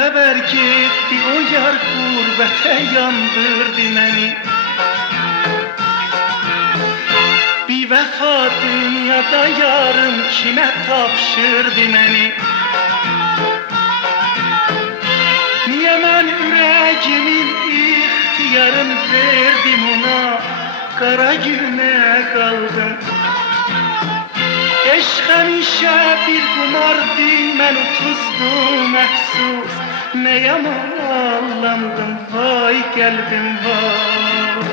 Xəbər getdi o yar qurbətə yandırdı məni. Bir vəfa dünyada yarım kimə tapşırdı məni. Niyə mən ürəgimin ixtiyarını verdim ona, qara günə qaldım. Eşq həmişə bir qumardı, mən utuzdum əfsus. Ne yaman ağlandım, vay qəlbim vay.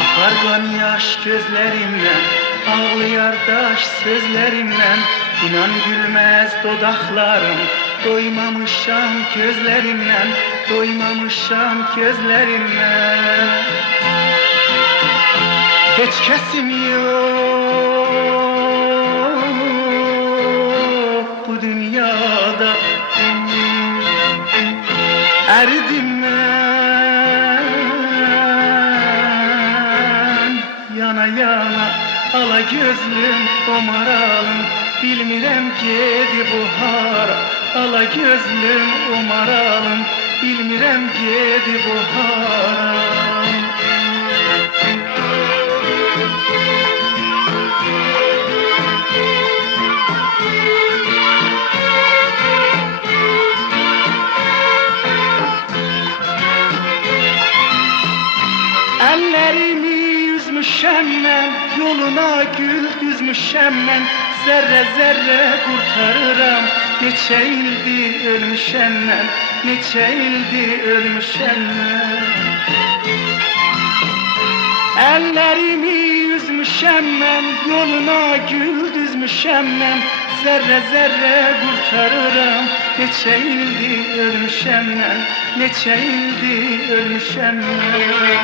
Akar qan yaş gözlərimdən, ağlayar daş sözlerimden, inan gülmez dodaklarım. Doymamışam gözlerimden, doymamışam gözlerimden. Hiç kesim yok bu dünyada. Eridim ben yana yana. Ala gözlüm umaralım, bilmirəm gedi bu hara. Ala gözlüm umaralım, bilmirəm gedi bu hara. Əllərimi yüzmüşəm mən, yoluna gül düzmüşəm mən. Zərrə zərrə qurtarıram, neçə ildir ölmüşəm mən, neçə ildir ölmüşəm mən. Əllərimi yüzmüşəm mən, yoluna gül düzmüşəm mən. Zərrə zərrə qurtarıram, neçə ildir ölmüşəm mən, neçə ildir ölmüşəm mən.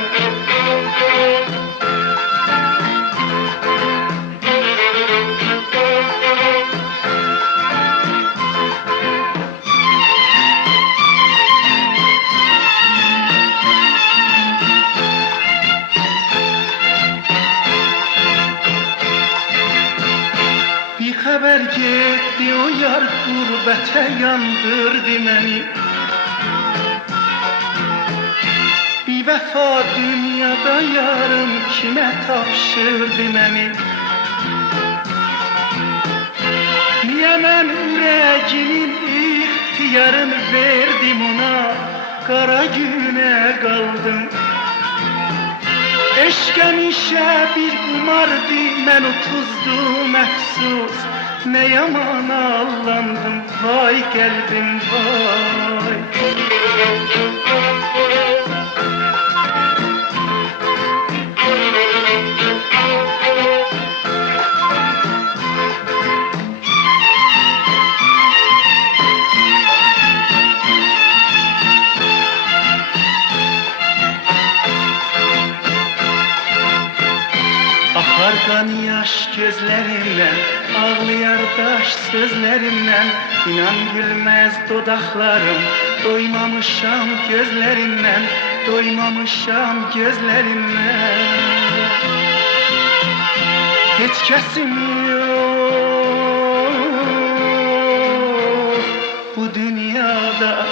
Xəbər getdi o yar qurbətə yandırdı məni. Bir vəfa dünyada yarım kimə tapşırdı məni. Niyə mən ürəgimin ixtiyarını verdim ona, qara günə qaldım. Eşq həmişə bir qumardı, mən utuzdum əfsus. Ne yaman ağlandım, vay qəlbim vay. Akar kan yaş gözlerimden, ağlayar daş sözlerimden. İnan gülmez dodaklarım, doymamışam gözlerimden, doymamışam gözlerimden. Hiç kesim yok bu dünyada,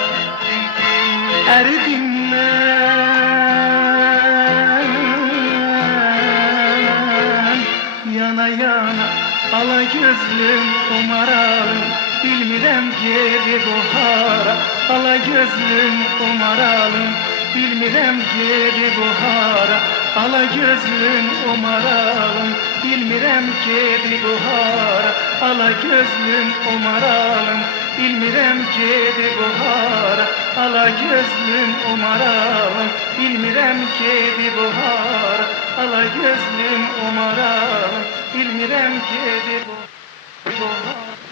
eridim yana yana. Ala gözlüm umaralım, bilmirəm gedi bu hara. Ala gözlüm umaralım, bilmirəm gedi bu hara. ala gözlüm o maralım bilmirəm gedi bahara ala gözlüm o maralım bilmirəm gedi bahara ala gözlüm o maralım bilmirəm gedi bahara ala gözlüm o maralım bilmirəm gedi bahara